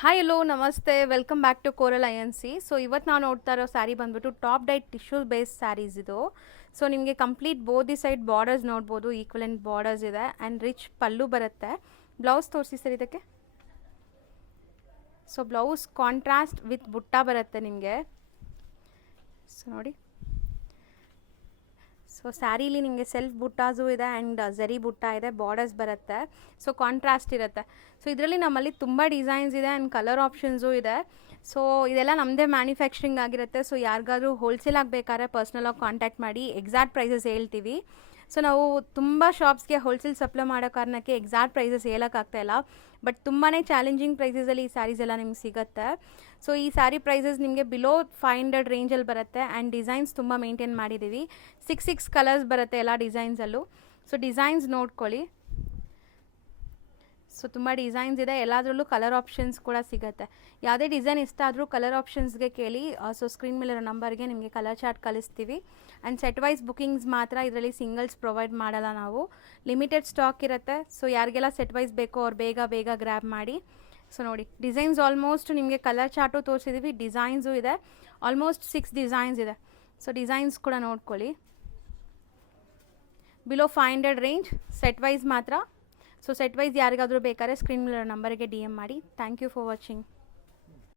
Hi hello ನಮಸ್ತೆ welcome back to Coral I N C. So ಇವತ್ತು ನಾವು ನೋಡ್ತಾ ಇರೋ ಸ್ಯಾರಿ ಬಂದ್ಬಿಟ್ಟು top dyed tissue base saris ಇದು. ಸೊ ನಿಮಗೆ ಕಂಪ್ಲೀಟ್ ಬೋದಿ ಸೈಡ್ ಬಾರ್ಡರ್ಸ್ ನೋಡ್ಬೋದು, ಈಕ್ವಲೆಂಟ್ ಬಾರ್ಡರ್ಸ್ ಇದೆ ಆ್ಯಂಡ್ ರಿಚ್ ಪಲ್ಲು ಬರುತ್ತೆ. ಬ್ಲೌಸ್ ತೋರಿಸಿ ಸರ್ ಇದಕ್ಕೆ. ಸೊ ಬ್ಲೌಸ್ ಕಾಂಟ್ರಾಸ್ಟ್ ವಿತ್ ಬುಟ್ಟ ಬರುತ್ತೆ ನಿಮಗೆ. ಸೊ ನೋಡಿ, ಸೊ ಸ್ಯಾರೀಲಿ ನಿಮಗೆ ಸೆಲ್ಫ್ ಬುಟ್ಟಾಸು ಇದೆ ಆ್ಯಂಡ್ ಝರಿ ಬುಟ್ಟ ಇದೆ, ಬಾರ್ಡರ್ಸ್ ಬರುತ್ತೆ. ಸೊ ಕಾಂಟ್ರಾಸ್ಟ್ ಇರುತ್ತೆ. ಸೊ ಇದರಲ್ಲಿ ನಮ್ಮಲ್ಲಿ ತುಂಬ ಡಿಸೈನ್ಸ್ ಇದೆ ಆ್ಯಂಡ್ ಕಲರ್ ಆಪ್ಷನ್ಸು ಇದೆ. ಸೊ ಇದೆಲ್ಲ ನಮ್ಮದೇ ಮ್ಯಾನುಫ್ಯಾಕ್ಚರಿಂಗ್ ಆಗಿರುತ್ತೆ. ಸೊ ಯಾರಿಗಾದ್ರೂ ಹೋಲ್ಸೇಲ್ ಆಗಬೇಕಾದ್ರೆ ಪರ್ಸ್ನಲಾಗಿ ಕಾಂಟ್ಯಾಕ್ಟ್ ಮಾಡಿ, ಎಕ್ಸಾಕ್ಟ್ ಪ್ರೈಸಸ್ ಹೇಳ್ತೀವಿ. ಸೊ ನಾವು ತುಂಬ ಶಾಪ್ಸ್ಗೆ ಹೋಲ್ಸೇಲ್ ಸಪ್ಲೈ ಮಾಡೋ ಕಾರಣಕ್ಕೆ ಎಕ್ಸಾಕ್ಟ್ ಪ್ರೈಸಸ್ ಹೇಳೋಕ್ಕಾಗ್ತಾಯಿಲ್ಲ. ಬಟ್ ತುಂಬಾ ಚಾಲೆಂಜಿಂಗ್ ಪ್ರೈಸಸಲ್ಲಿ ಈ ಸ್ಯಾರೀಸ್ ಎಲ್ಲ ನಿಮ್ಗೆ ಸಿಗುತ್ತೆ. ಸೊ ಈ ಸ್ಯಾರಿ ಪ್ರೈಸಸ್ ನಿಮಗೆ ಬಿಲೋ 500 ರೇಂಜಲ್ಲಿ ಬರುತ್ತೆ ಆ್ಯಂಡ್ ಡಿಸೈನ್ಸ್ ತುಂಬ ಮೇಂಟೈನ್ ಮಾಡಿದ್ದೀವಿ. 6 ಕಲರ್ಸ್ ಬರುತ್ತೆ ಎಲ್ಲ ಡಿಸೈನ್ಸಲ್ಲೂ. ಸೊ ಡಿಸೈನ್ಸ್ ನೋಡ್ಕೊಳ್ಳಿ. ಸೊ ತುಂಬ ಡಿಸೈನ್ಸ್ ಇದೆ, ಎಲ್ಲದರಲ್ಲೂ ಕಲರ್ ಆಪ್ಷನ್ಸ್ ಕೂಡ ಸಿಗುತ್ತೆ. ಯಾವುದೇ ಡಿಸೈನ್ ಇಷ್ಟ ಆದರೂ ಕಲರ್ ಆಪ್ಷನ್ಸ್ಗೆ ಕೇಳಿ. ಸೊ ಸ್ಕ್ರೀನ್ ಮೇಲಿರೋ ನಂಬರ್ಗೆ ನಿಮಗೆ ಕಲರ್ ಚಾರ್ಟ್ ಕಳಿಸ್ತೀವಿ. ಆ್ಯಂಡ್ ಸೆಟ್ ವೈಸ್ ಬುಕಿಂಗ್ಸ್ ಮಾತ್ರ, ಇದರಲ್ಲಿ ಸಿಂಗಲ್ಸ್ ಪ್ರೊವೈಡ್ ಮಾಡಲ್ಲ ನಾವು. ಲಿಮಿಟೆಡ್ ಸ್ಟಾಕ್ ಇರುತ್ತೆ. ಸೊ ಯಾರಿಗೆಲ್ಲ ಸೆಟ್ ವೈಸ್ ಬೇಕೋ ಅವ್ರು ಬೇಗ ಬೇಗ ಗ್ರ್ಯಾಬ್ ಮಾಡಿ. ಸೊ ನೋಡಿ, ಡಿಸೈನ್ಸ್ ಆಲ್ಮೋಸ್ಟ್ ನಿಮಗೆ ಕಲರ್ ಚಾರ್ಟು ತೋರಿಸಿದ್ದೀವಿ, ಡಿಸೈನ್ಸು ಇದೆ. ಆಲ್ಮೋಸ್ಟ್ 6 ಡಿಸೈನ್ಸ್ ಇದೆ. ಸೊ ಡಿಸೈನ್ಸ್ ಕೂಡ ನೋಡ್ಕೊಳ್ಳಿ. ಬಿಲೋ 500 ರೇಂಜ್, ಸೆಟ್ ವೈಸ್ ಮಾತ್ರ. ಸೊ ಸೆಟ್ ವೈಸ್ ಯಾರಿಗಾದರೂ ಬೇಕಾದ್ರೆ ಸ್ಕ್ರೀನ್ ಮೇಲೆ ನಂಬರ್ಗೆ DM ಮಾಡಿ. Thank you for watching.